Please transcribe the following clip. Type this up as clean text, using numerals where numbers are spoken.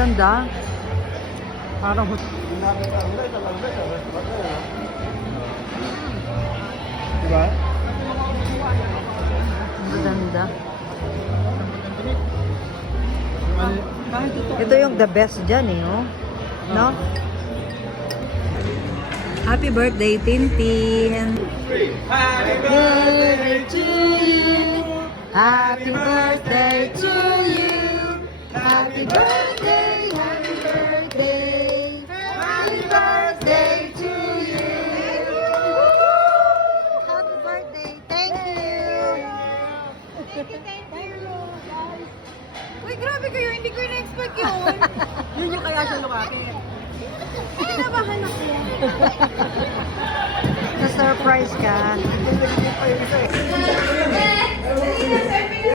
Ganda. Parang Diba? ganda. Ito yung the best dyan eh, oh. No? Happy birthday, Tintin! Happy birthday to you! Happy birthday to you! Happy birthday! Happy birthday! Happy birthday to you! Happy birthday! Thank you! Thank you. Uy, grabe kayo. Hindi ko na-expect yun. Yun yung kaya siya lumapit. Kinabahan ako. Na-surprise ka. Hindi pa yung isa eh.